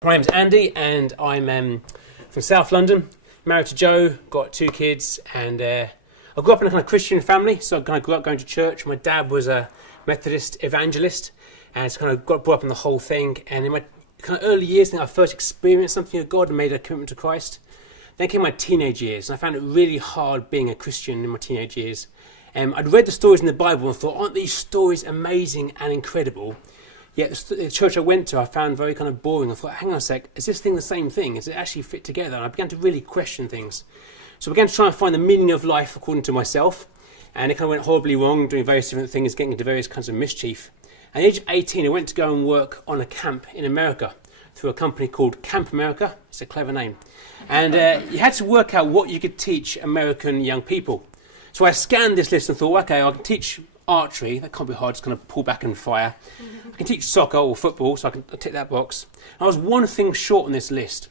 My name's Andy and I'm from South London, married to Jo, got 2 kids, and I grew up in a kind of Christian family, so I kind of grew up going to church. My dad was a Methodist evangelist and so kind of got brought up in the whole thing, and in my kind of early years I think I first experienced something of God and made a commitment to Christ. Then came my teenage years and I found it really hard being a Christian in my teenage years. I'd read the stories in the Bible and thought, aren't these stories amazing and incredible? Yet the church I went to I found very kind of boring. I thought, hang on a sec, is this thing the same thing? Does it actually fit together? And I began to really question things. So I began to try and find the meaning of life according to myself. And it kind of went horribly wrong, doing various different things, getting into various kinds of mischief. At the age of 18, I went to go and work on a camp in America through a company called Camp America. It's a clever name. And you had to work out what you could teach American young people. So I scanned this list and thought, okay, I can teach archery, that can't be hard, just kind of pull back and fire. I can teach soccer or football, so I'll tick that box. And I was one thing short on this list.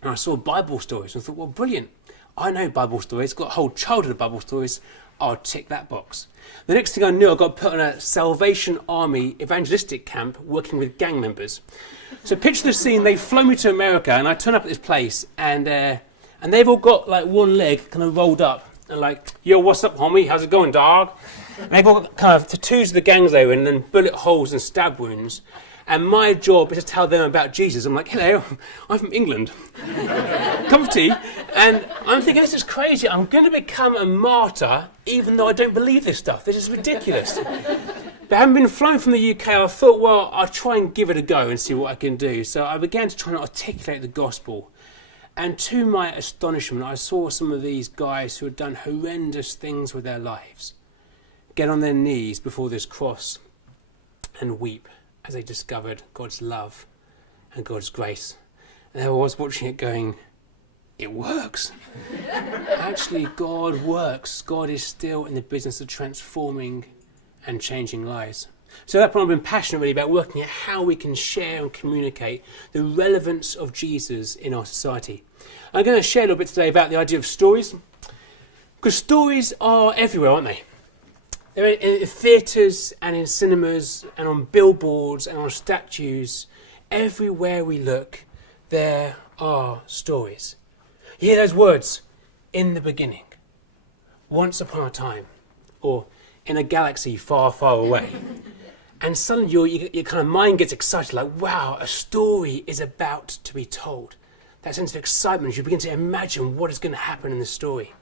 And I saw Bible stories and I thought, well, brilliant. I know Bible stories, got a whole childhood of Bible stories, I'll tick that box. The next thing I knew, I got put on a Salvation Army evangelistic camp working with gang members. So picture the scene, they flew me to America and I turn up at this place and they've all got like one leg kind of rolled up and like, yo, what's up, homie? How's it going, dog? And they've all got kind of tattoos of the gangs they were in and then bullet holes and stab wounds. And my job is to tell them about Jesus. I'm like, hello, I'm from England. Cup of tea. And I'm thinking, this is crazy. I'm going to become a martyr even though I don't believe this stuff. This is ridiculous. But having been flown from the UK, I thought, well, I'll try and give it a go and see what I can do. So I began to try and articulate the gospel. And to my astonishment, I saw some of these guys who had done horrendous things with their lives get on their knees before this cross and weep as they discovered God's love and God's grace. And I was watching it going, it works. Actually, God works. God is still in the business of transforming and changing lives. So at that point I've been passionate really about working out how we can share and communicate the relevance of Jesus in our society. I'm going to share a little bit today about the idea of stories, because stories are everywhere, aren't they? They're in theatres and in cinemas and on billboards and on statues. Everywhere we look, there are stories. You hear those words, in the beginning, once upon a time, or in a galaxy far, far away. And suddenly your kind of mind gets excited, like, wow, a story is about to be told. That sense of excitement, you begin to imagine what is going to happen in the story.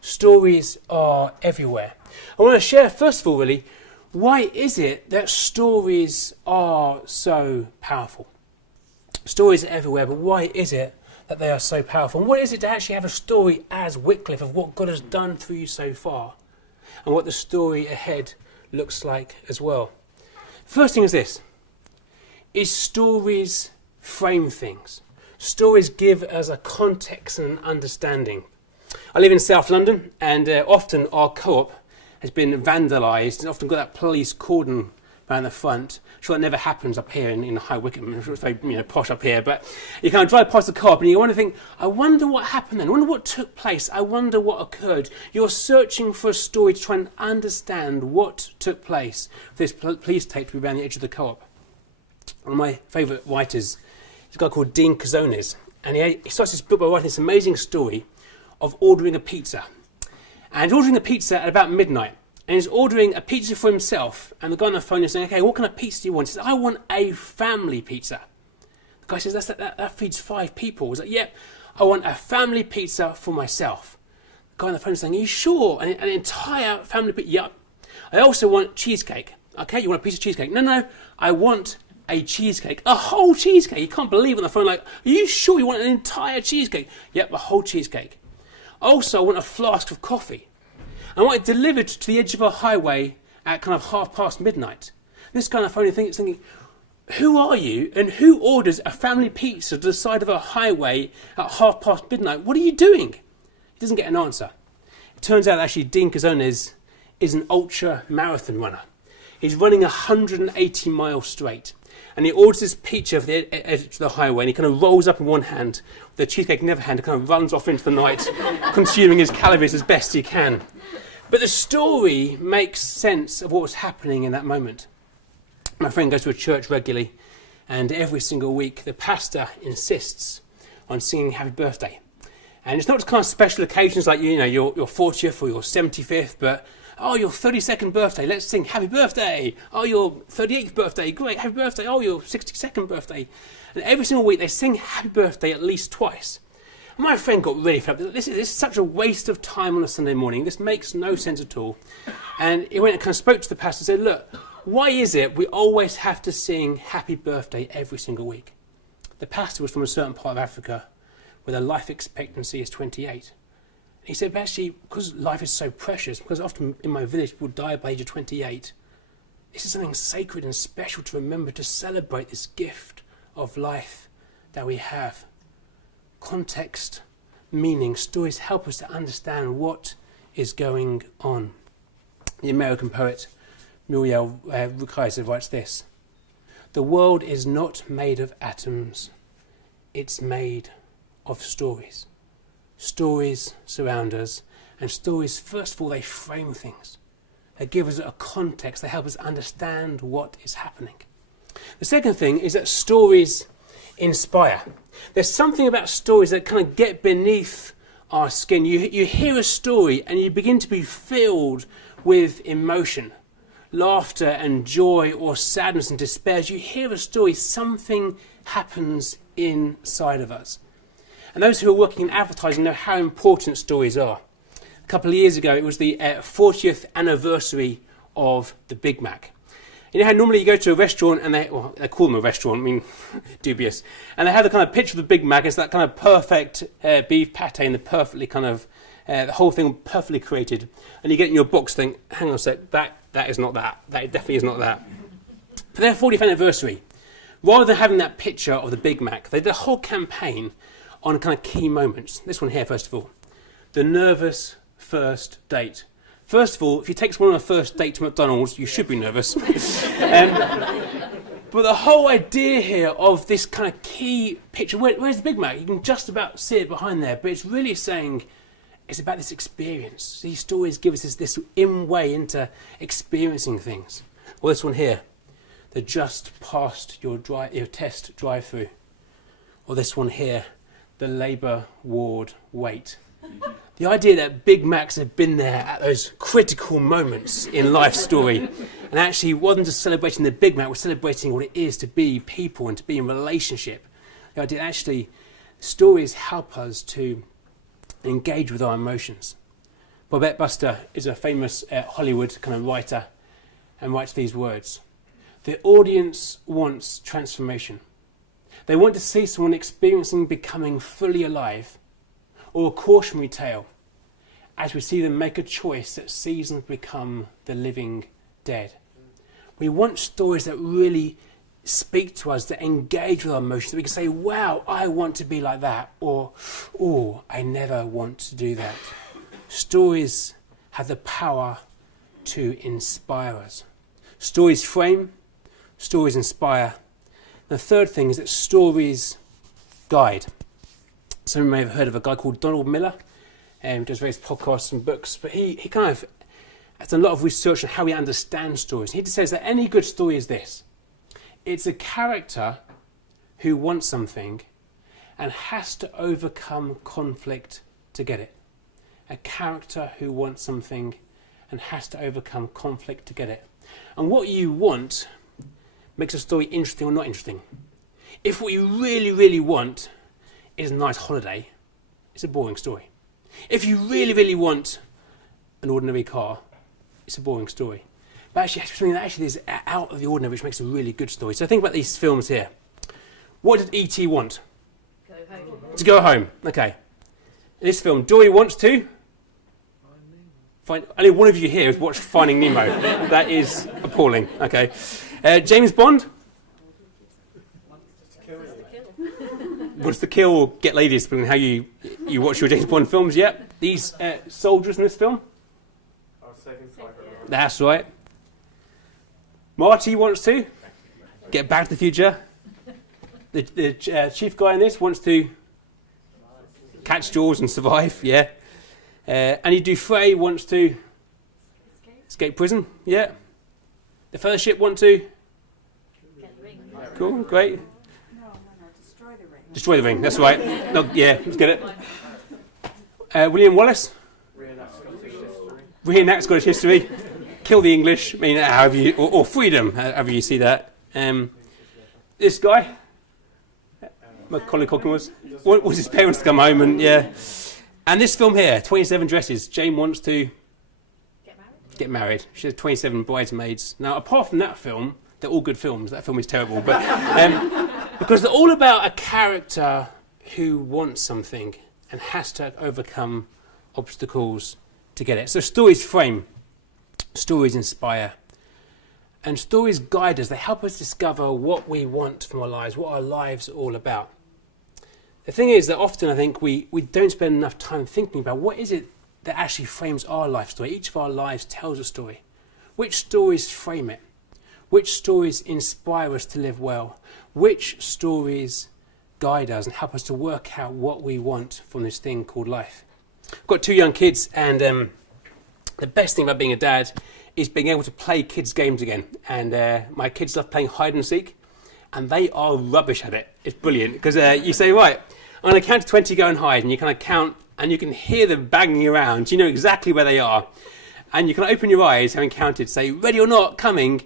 Stories are everywhere. I want to share, first of all, really, why is it that stories are so powerful? Stories are everywhere, but why is it that they are so powerful? And what is it to actually have a story as Wycliffe of what God has done through you so far? And what the story ahead looks like as well. First thing is this, is stories frame things. Stories give us a context and an understanding. I live in South London and often our co-op has been vandalised and often got that police cordon around the front. I'm sure that never happens up here in High Wycombe. I'm sure it's very posh up here, but you kind of drive past the co-op and you want to think, I wonder what happened then, I wonder what took place, I wonder what occurred. You're searching for a story to try and understand what took place for this police tape to be around the edge of the co-op. One of my favourite writers is a guy called Dean Cazones, and he starts his book by writing this amazing story of ordering a pizza. And ordering a pizza at about midnight. And he's ordering a pizza for himself. And the guy on the phone is saying, okay, what kind of pizza do you want? He says, I want a family pizza. The guy says, that feeds 5 people. He's like, yep, I want a family pizza for myself. The guy on the phone is saying, are you sure? An entire family pizza? Yep. I also want cheesecake. Okay, you want a piece of cheesecake? No, I want a cheesecake. A whole cheesecake. You can't believe on the phone, like, are you sure you want an entire cheesecake? Yep, a whole cheesecake. Also, I want a flask of coffee. I want it delivered to the edge of a highway at kind of midnight. This guy on the phone is thinking, who are you and who orders a family pizza to the side of a highway at midnight? What are you doing? He doesn't get an answer. It turns out actually Dean Cazones is an ultra marathon runner. He's running 180 miles straight. And he orders this pizza of the edge of the highway and he kind of rolls up in one hand, with the cheesecake in the other hand, and kind of runs off into the night, consuming his calories as best he can. But the story makes sense of what was happening in that moment. My friend goes to a church regularly, And every single week, the pastor insists on singing happy birthday. And it's not just kind of special occasions like, your 40th or your 75th, but, oh, your 32nd birthday, let's sing happy birthday. Oh, your 38th birthday, great, happy birthday. Oh, your 62nd birthday. And every single week, they sing happy birthday at least twice. And my friend got really fed up. This is such a waste of time on a Sunday morning. This makes no sense at all. And he went and kind of spoke to the pastor and said, look, why is it we always have to sing happy birthday every single week? The pastor was from a certain part of Africa where the life expectancy is 28. He said, but actually, because life is so precious, because often in my village people die by the age of 28, this is something sacred and special to remember, to celebrate this gift of life that we have. Context, meaning, stories help us to understand what is going on. The American poet Muriel Rukeyser writes this: the world is not made of atoms, it's made of stories. Stories surround us, and stories, first of all, they frame things. They give us a context, they help us understand what is happening. The second thing is that stories inspire. There's something about stories that kind of get beneath our skin. You hear a story and you begin to be filled with emotion, laughter and joy, or sadness and despair. As you hear a story, something happens inside of us. And those who are working in advertising know how important stories are. A couple of years ago, it was the 40th anniversary of the Big Mac. You know how normally you go to a restaurant and they call them a restaurant, I mean, dubious, and they have the kind of picture of the Big Mac. It's that kind of perfect beef pate and the perfectly kind of, the whole thing perfectly created. And you get in your box think, hang on a sec, that is not that. That definitely is not that. For their 40th anniversary, rather than having that picture of the Big Mac, they did a whole campaign on kind of key moments. This one here, first of all. The nervous first date. First of all, if you take someone on a first date to McDonald's, you should be nervous. But the whole idea here of this kind of key picture, where's the Big Mac? You can just about see it behind there, but it's really saying it's about this experience. These stories give us this in-way into experiencing things. Or this one here, the just passed your test drive-through. Or this one here, the labour ward wait. The idea that Big Macs have been there at those critical moments in life's story, and actually wasn't just celebrating the Big Mac, we're celebrating what it is to be people and to be in relationship. The idea that actually stories help us to engage with our emotions. Bobette Buster is a famous Hollywood kind of writer and writes these words: the audience wants transformation. They want to see someone experiencing becoming fully alive, or a cautionary tale as we see them make a choice that sees them become the living dead. We want stories that really speak to us, that engage with our emotions, that we can say, wow, I want to be like that, or, oh, I never want to do that. Stories have the power to inspire us. Stories frame, stories inspire. The third thing is that stories guide. Some of you may have heard of a guy called Donald Miller, who does various podcasts and books, but he kind of has done a lot of research on how we understand stories. He just says that any good story is this: it's a character who wants something and has to overcome conflict to get it. A character who wants something and has to overcome conflict to get it. And what you want makes a story interesting or not interesting. If what you really, really want is a nice holiday, it's a boring story. If you really, really want an ordinary car, it's a boring story. But actually, something that actually is out of the ordinary, which makes a really good story. So think about these films here. What did E.T. want? Go home. To go home. Okay. In this film, Dory wants to find. Only one of you here has watched Finding Nemo. That is appalling. Okay. James Bond wants to kill or get ladies, depending on how you watch your James Bond films. Yep. These soldiers in this film. That's right. Marty wants to get back to the future. The chief guy in this wants to catch Jaws and survive. Yeah. Andy Dufresne wants to escape prison. Yeah. The Fellowship want to Cool, great. No, destroy the ring. Destroy the ring, that's right. No, yeah, let's get it. William Wallace. Reenact Scottish history. Kill the English. I mean, however you, or freedom, however you see that. This guy. Macaulay Culkin was. What was his parents to come home and yeah. And this film here, 27 Dresses. Jane wants to get married. She has 27 bridesmaids. Now, apart from that film, they're all good films. That film is terrible, but because they're all about a character who wants something and has to overcome obstacles to get it. So stories frame, stories inspire, and stories guide us. They help us discover what we want from our lives, what our lives are all about. The thing is that often I think we don't spend enough time thinking about what is it that actually frames our life story. Each of our lives tells a story. Which stories frame it? Which stories inspire us to live well? Which stories guide us and help us to work out what we want from this thing called life? I've got 2 young kids, and the best thing about being a dad is being able to play kids' games again. And my kids love playing hide and seek, and they are rubbish at it. It's brilliant, because you say, right, I'm going to count to 20, go and hide, and you kind of count, and you can hear them banging around. You know exactly where they are. And you can open your eyes, having counted, say, ready or not, coming,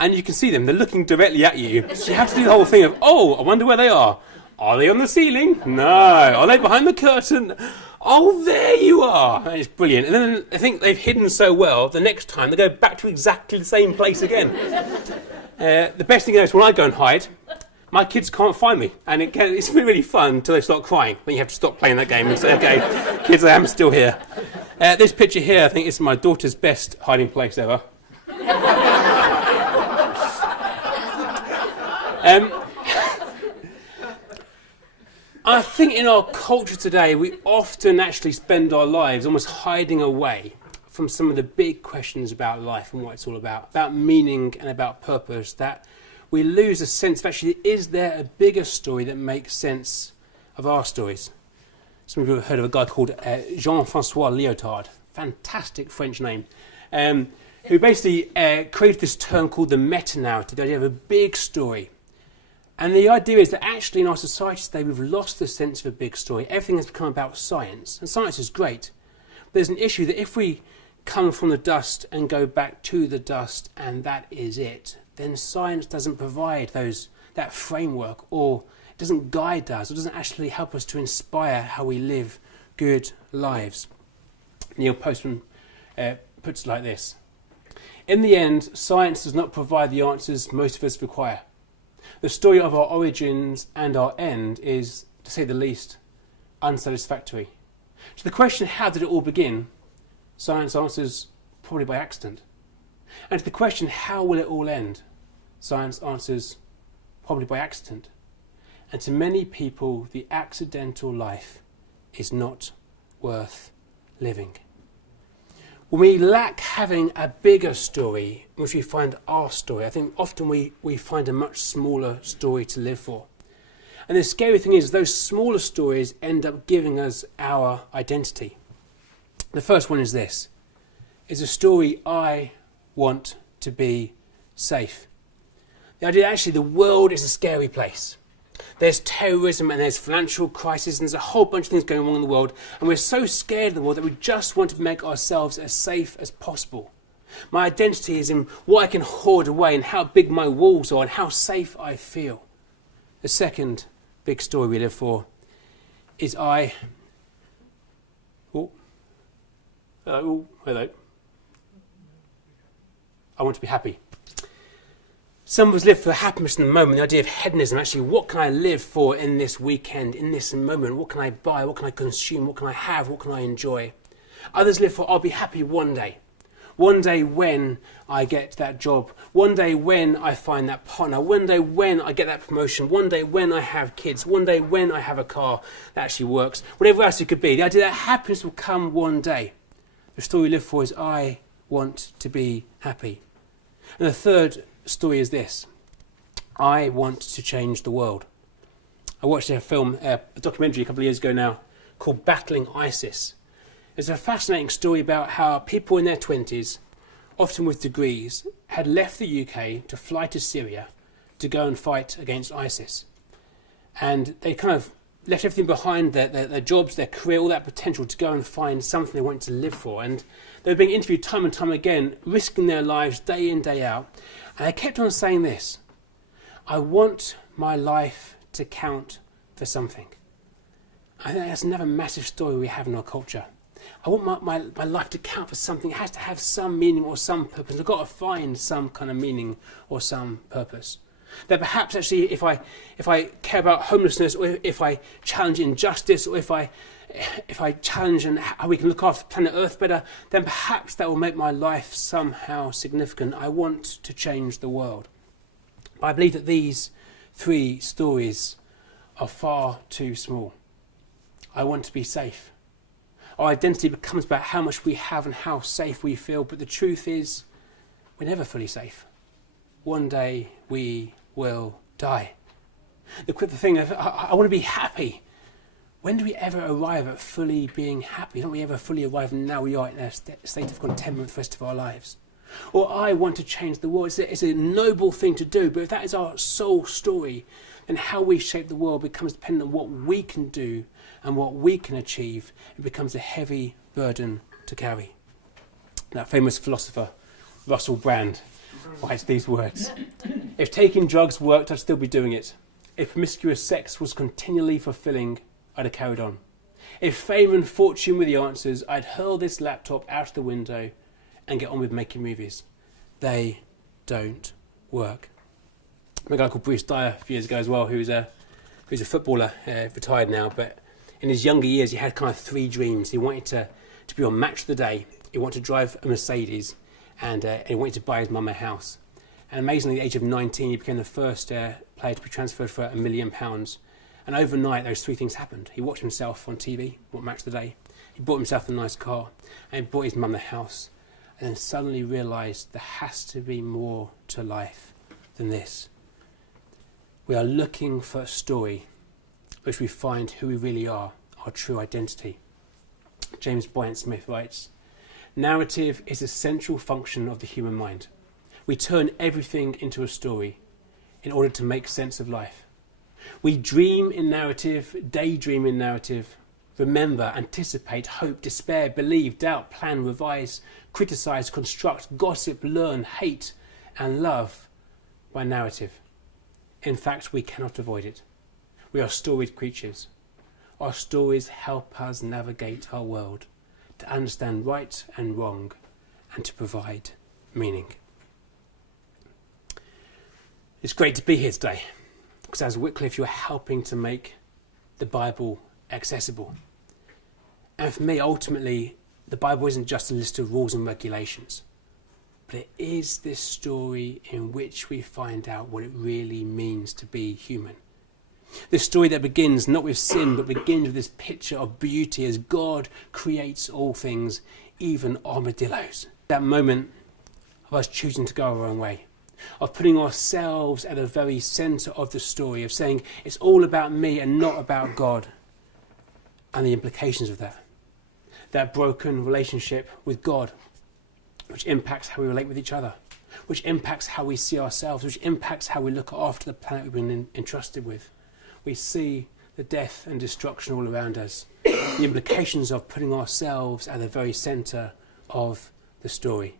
and you can see them. They're looking directly at you. So you have to do the whole thing of, oh, I wonder where they are. Are they on the ceiling? No. Are they behind the curtain? Oh, there you are. And it's brilliant. And then I think they've hidden so well, the next time they go back to exactly the same place again. The best thing is when I go and hide, my kids can't find me. And it's really, really fun until they start crying. Then you have to stop playing that game and say, okay, kids, I am still here. This picture here, I think, is my daughter's best hiding place ever. I think in our culture today, we often actually spend our lives almost hiding away from some of the big questions about life and what it's all about meaning and about purpose, that we lose a sense of actually, is there a bigger story that makes sense of our stories? Some of you have heard of a guy called Jean-François Lyotard, fantastic French name, who basically created this term called the meta-narrative, the idea of a big story. And the idea is that actually in our society today, we've lost the sense of a big story. Everything has become about science, and science is great. But there's an issue that if we come from the dust and go back to the dust, and that is it, then science doesn't provide that framework, or it doesn't guide us, or doesn't actually help us to inspire how we live good lives. Neil Postman puts it like this. In the end, science does not provide the answers most of us require. The story of our origins and our end is, to say the least, unsatisfactory. To the question, how did it all begin? Science answers, probably by accident. And to the question, how will it all end? Science answers, probably by accident. And to many people, the accidental life is not worth living. When we lack having a bigger story, which we find our story, I think often we find a much smaller story to live for. And the scary thing is those smaller stories end up giving us our identity. The first one is this. It's a story, I want to be safe. The idea that actually the world is a scary place. There's terrorism and there's financial crisis and there's a whole bunch of things going on in the world, and we're so scared of the world that we just want to make ourselves as safe as possible. My identity is in what I can hoard away and how big my walls are and how safe I feel. The second big story we live for is hello. I want to be happy. Some of us live for happiness in the moment, the idea of hedonism. Actually, what can I live for in this weekend, in this moment? What can I buy? What can I consume? What can I have? What can I enjoy? Others live for, I'll be happy one day. One day when I get that job. One day when I find that partner. One day when I get that promotion. One day when I have kids. One day when I have a car that actually works. Whatever else it could be. The idea that happiness will come one day. The story we live for is, I want to be happy. And the third story is this. I want to change the world. I watched a documentary a couple of years ago now, called Battling ISIS. It's a fascinating story about how people in their 20s, often with degrees, had left the UK to fly to Syria to go and fight against ISIS. And they kind of left everything behind, their jobs, their career, all that potential to go and find something they wanted to live for. And they were being interviewed time and time again, risking their lives day in, day out. And they kept on saying this: I want my life to count for something. I think that's another massive story we have in our culture. I want my life to count for something. It has to have some meaning or some purpose. I've got to find some kind of meaning or some purpose. That perhaps actually if I care about homelessness, or if I challenge injustice, or if I challenge and how we can look after planet Earth better, then perhaps that will make my life somehow significant. I want to change the world. But I believe that these three stories are far too small. I want to be safe. Our identity becomes about how much we have and how safe we feel, but the truth is we're never fully safe. One day we will die. The thing of, I want to be happy. When do we ever arrive at fully being happy? Don't we ever fully arrive, and now we are in a state of contentment for the rest of our lives? Or I want to change the world. It's a noble thing to do, but if that is our sole story, then how we shape the world becomes dependent on what we can do and what we can achieve. It becomes a heavy burden to carry. That famous philosopher, Russell Brand, writes these words: if taking drugs worked, I'd still be doing it. If promiscuous sex was continually fulfilling, I'd have carried on. If fame and fortune were the answers, I'd hurl this laptop out the window and get on with making movies. They don't work. A guy called Bruce Dyer a few years ago as well, who's a footballer, retired now, but in his younger years he had kind of three dreams. He wanted to be on Match of the Day, he wanted to drive a Mercedes, and he wanted to buy his mum a house. And amazingly, at the age of 19, he became the first player to be transferred for £1 million. And overnight, those three things happened. He watched himself on TV, what Match of the Day. He bought himself a nice car, and he bought his mum a house. And then suddenly realised there has to be more to life than this. We are looking for a story which we find who we really are, our true identity. James Bryant Smith writes, narrative is a central function of the human mind. We turn everything into a story in order to make sense of life. We dream in narrative, daydream in narrative, remember, anticipate, hope, despair, believe, doubt, plan, revise, criticise, construct, gossip, learn, hate, and love by narrative. In fact, we cannot avoid it. We are storied creatures. Our stories help us navigate our world, to understand right and wrong, and to provide meaning. It's great to be here today, because as Wycliffe, you're helping to make the Bible accessible. And for me, ultimately, the Bible isn't just a list of rules and regulations, but it is this story in which we find out what it really means to be human. This story that begins not with sin, but begins with this picture of beauty as God creates all things, even armadillos. That moment of us choosing to go our own way, of putting ourselves at the very centre of the story, of saying it's all about me and not about God, and the implications of that. That broken relationship with God, which impacts how we relate with each other, which impacts how we see ourselves, which impacts how we look after the planet we've been entrusted with. We see the death and destruction all around us, the implications of putting ourselves at the very centre of the story.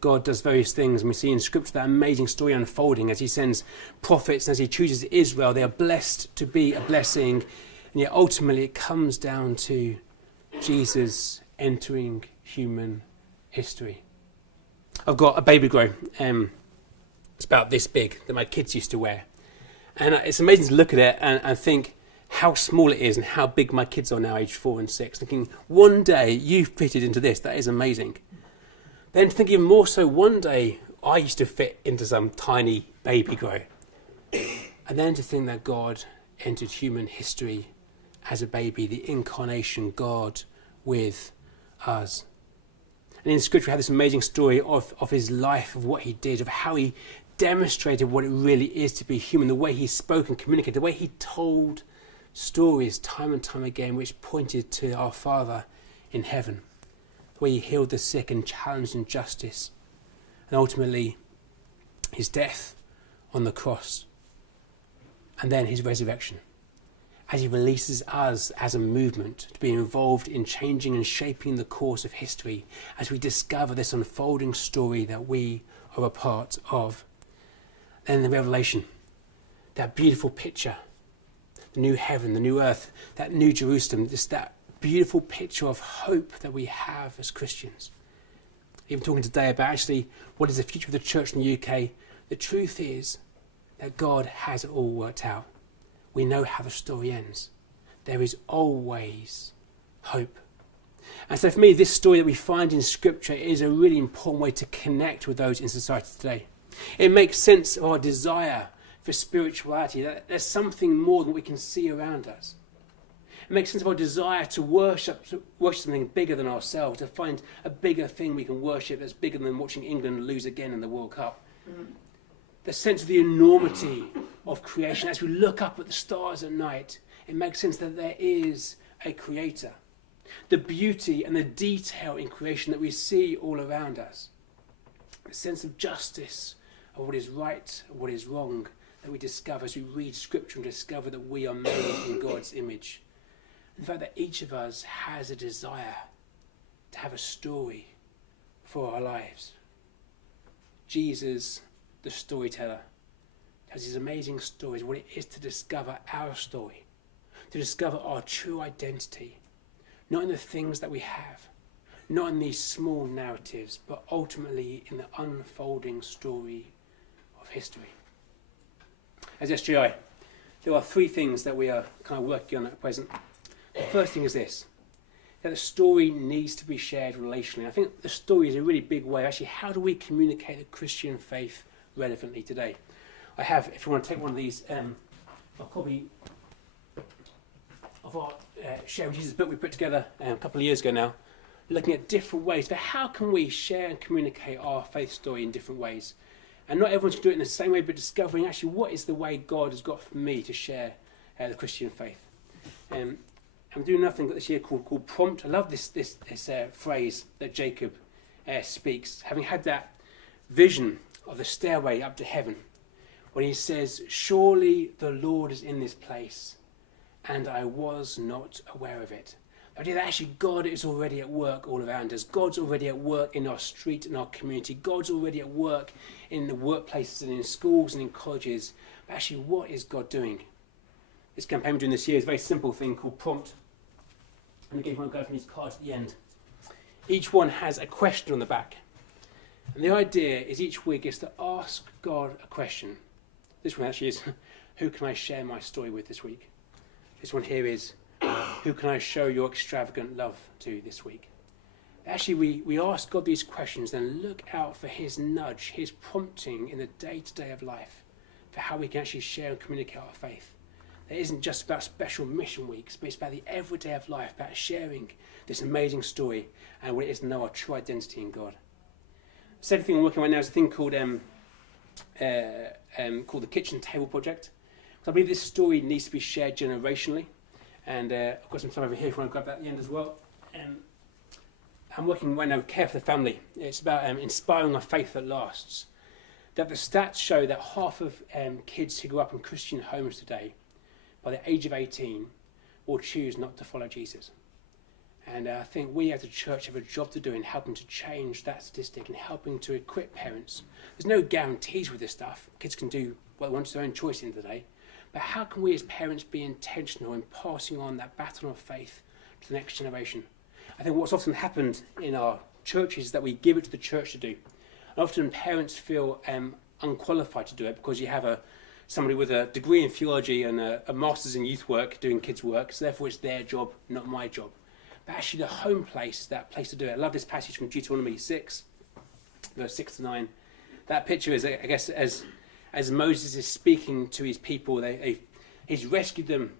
God does various things, and we see in Scripture that amazing story unfolding as he sends prophets, and as he chooses Israel. They are blessed to be a blessing, and yet ultimately it comes down to Jesus entering human history. I've got a baby grow. It's about this big, that my kids used to wear. And it's amazing to look at it and think how small it is and how big my kids are now, aged 4 and 6. Thinking, one day you've fitted into this. That is amazing. Then thinking even more so, one day I used to fit into some tiny baby grow. And then to think that God entered human history as a baby, the incarnation God with us. And in Scripture we have this amazing story of his life, of what he did, of how he demonstrated what it really is to be human, the way he spoke and communicated, the way he told stories time and time again which pointed to our Father in heaven, the way he healed the sick and challenged injustice, and ultimately his death on the cross, and then his resurrection, as he releases us as a movement to be involved in changing and shaping the course of history as we discover this unfolding story that we are a part of. Then the Revelation, that beautiful picture, the new heaven, the new earth, that new Jerusalem, that beautiful picture of hope that we have as Christians. Even talking today about actually what is the future of the church in the UK, the truth is that God has it all worked out. We know how the story ends. There is always hope. And so for me, this story that we find in Scripture is a really important way to connect with those in society today. It makes sense of our desire for spirituality, that there's something more than we can see around us. It makes sense of our desire to worship something bigger than ourselves, to find a bigger thing we can worship that's bigger than watching England lose again in the World Cup. The sense of the enormity of creation. As we look up at the stars at night, it makes sense that there is a creator. The beauty and the detail in creation that we see all around us. The sense of justice, of what is right and what is wrong, that we discover as we read Scripture and discover that we are made in God's image. In fact, that each of us has a desire to have a story for our lives. Jesus, the storyteller, has these amazing stories, what it is to discover our story, to discover our true identity, not in the things that we have, not in these small narratives, but ultimately in the unfolding story of history. As SGI, there are three things that we are kind of working on at present. The first thing is this, that the story needs to be shared relationally. I think the story is a really big way. Actually, how do we communicate the Christian faith relevantly today? I have, if you want to take one of these, a copy of our Sharing Jesus book we put together a couple of years ago now, looking at different ways for how can we share and communicate our faith story in different ways. And not everyone's going to do it in the same way, but discovering actually what is the way God has got for me to share the Christian faith. I'm doing another thing this year called prompt. I love this phrase that Jacob speaks, having had that vision of the stairway up to heaven, when he says, "Surely the Lord is in this place, and I was not aware of it." The idea that actually God is already at work all around us. God's already at work in our street, in our community. God's already at work in the workplaces and in schools and in colleges. But actually, what is God doing? This campaign we're doing this year is a very simple thing called prompt. I'm going to give one a go from these cards at the end. Each one has a question on the back. And the idea is each week is to ask God a question. This one actually is, who can I share my story with this week? This one here is, who can I show your extravagant love to this week? Actually, we ask God these questions, then look out for his nudge, his prompting in the day-to-day of life for how we can actually share and communicate our faith. It isn't just about special mission weeks, but it's about the everyday of life, about sharing this amazing story and what it is to know our true identity in God. The second thing I'm working on right now is a thing called the Kitchen Table Project. So I believe this story needs to be shared generationally. And I've got some time over here if you want to grab that at the end as well. I'm working right now with Care for the Family. It's about inspiring a faith that lasts. That the stats show that half of kids who grow up in Christian homes today, by the age of 18, will choose not to follow Jesus. And I think we as a church have a job to do in helping to change that statistic and helping to equip parents. There's no guarantees with this stuff. Kids can do what they want to their own choice in the day. But how can we as parents be intentional in passing on that baton of faith to the next generation? I think what's often happened in our churches is that we give it to the church to do. And often parents feel unqualified to do it because you have somebody with a degree in theology and a master's in youth work doing kids' work, so therefore it's their job, not my job. But actually the home place is that place to do it. I love this passage from Deuteronomy 6, verse 6 to 9. That picture is, I guess, as Moses is speaking to his people, he's rescued them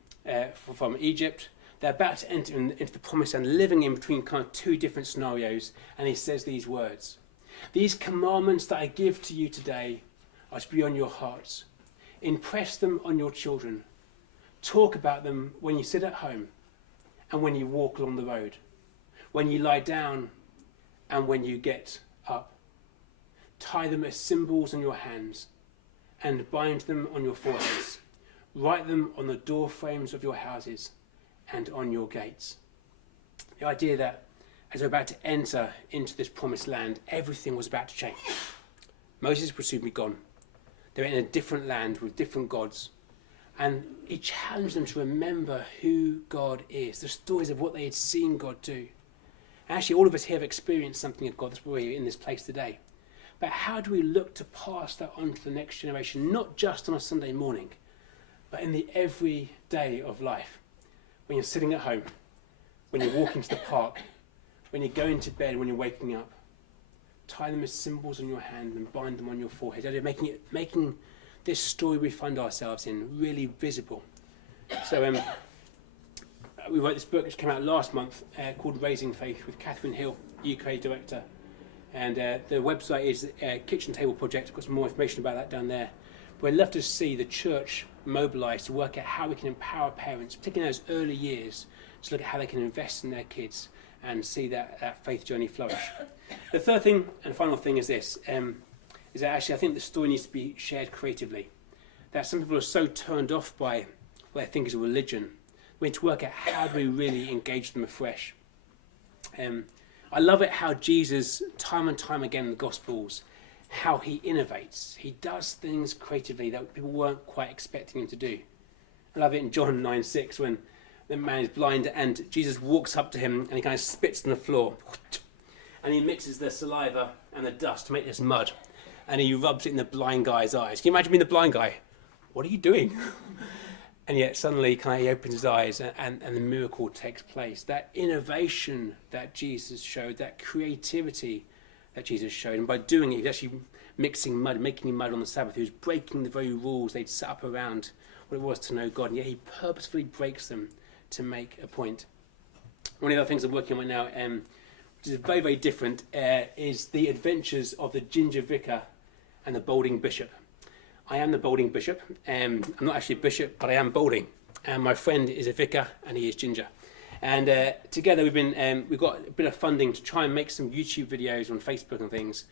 from Egypt. They're about to enter into the promised land, living in between kind of two different scenarios. And he says these words, "These commandments that I give to you today are to be on your hearts. Impress them on your children. Talk about them when you sit at home and when you walk along the road, when you lie down and when you get up. Tie them as symbols on your hands and bind them on your foreheads. Write them on the door frames of your houses and on your gates. The idea that as they're about to enter into this promised land, everything was about to change. Moses would soon be gone. They were in a different land with different gods. And he challenged them to remember who God is, the stories of what they had seen God do. Actually, all of us here have experienced something of God. That's why we're in this place today. But how do we look to pass that on to the next generation, not just on a Sunday morning, but in the everyday of life? When you're sitting at home, when you're walking to the park, when you're going to bed, when you're waking up. Tie them as symbols on your hand and bind them on your forehead. Making this story we find ourselves in really visible. So we wrote this book which came out last month called Raising Faith with Catherine Hill, UK director. And the website is Kitchen Table Project. I've got some more information about that down there. But I'd love to see the church mobilised to work out how we can empower parents, particularly in those early years, to look at how they can invest in their kids and see that faith journey flourish. The third thing and final thing is this, is that actually I think the story needs to be shared creatively. That some people are so turned off by what they think is a religion. We need to work out how do we really engage them afresh. I love it how Jesus, time and time again in the Gospels, how he innovates. He does things creatively that people weren't quite expecting him to do. I love it in John 9:6 when the man is blind and Jesus walks up to him and he kind of spits on the floor and he mixes the saliva and the dust to make this mud and he rubs it in the blind guy's eyes. Can you imagine being the blind guy? What are you doing? And yet suddenly he opens his eyes and the miracle takes place. That innovation that Jesus showed, that creativity that Jesus showed, and by doing it, he was actually mixing mud, making mud on the Sabbath. He was breaking the very rules they'd set up around what it was to know God, and yet he purposefully breaks them to make a point. One of the other things I'm working on right now, which is very, very different, is the adventures of the ginger vicar and the balding bishop. I am the balding bishop. I'm not actually a bishop, but I am balding. And my friend is a vicar, and he is ginger. And together we've got a bit of funding to try and make some YouTube videos on Facebook and things,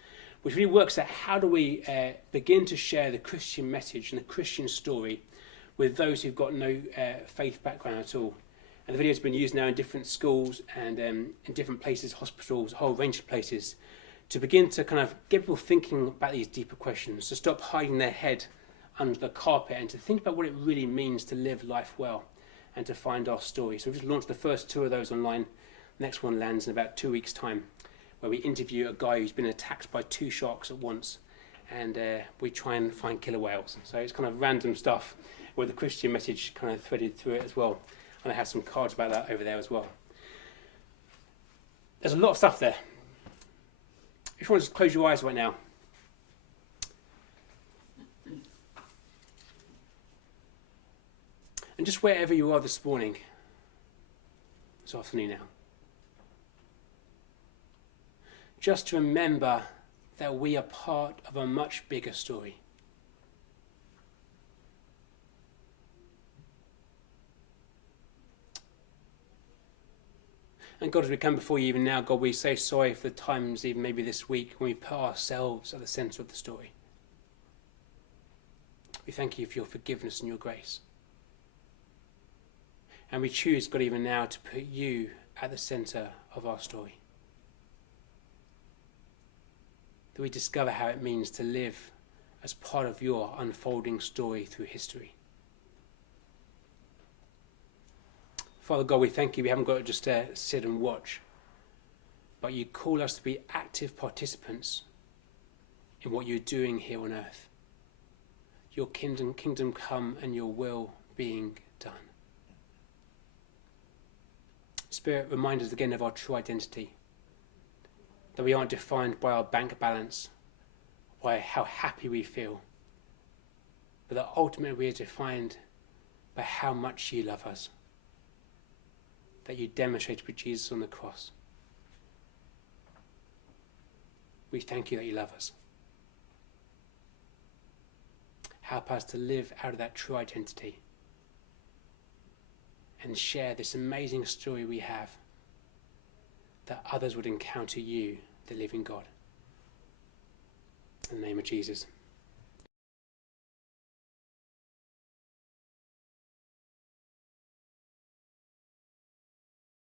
which really works out how do we begin to share the Christian message and the Christian story with those who've got no faith background at all. And the video's been used now in different schools and in different places, hospitals, a whole range of places, to begin to kind of get people thinking about these deeper questions, to stop hiding their head under the carpet and to think about what it really means to live life well and to find our story. So we've just launched the first two of those online. The next one lands in about 2 weeks' time, where we interview a guy who's been attacked by 2 sharks at once, and we try and find killer whales. So it's kind of random stuff with the Christian message kind of threaded through it as well. And I have some cards about that over there as well. There's a lot of stuff there. If you want to just close your eyes right now. And just wherever you are this morning, this afternoon now, just to remember that we are part of a much bigger story. And God, as we come before you even now, God, we say sorry for the times, even maybe this week, when we put ourselves at the centre of the story. We thank you for your forgiveness and your grace. And we choose, God, even now to put you at the centre of our story. That we discover how it means to live as part of your unfolding story through history. Father God, we thank you. We haven't got to just sit and watch, but you call us to be active participants in what you're doing here on earth. Your kingdom come and your will being done. Spirit, remind us again of our true identity, that we aren't defined by our bank balance, by how happy we feel, but that ultimately we are defined by how much you love us, that you demonstrated with Jesus on the cross. We thank you that you love us. Help us to live out of that true identity and share this amazing story we have, that others would encounter you, the living God. In the name of Jesus.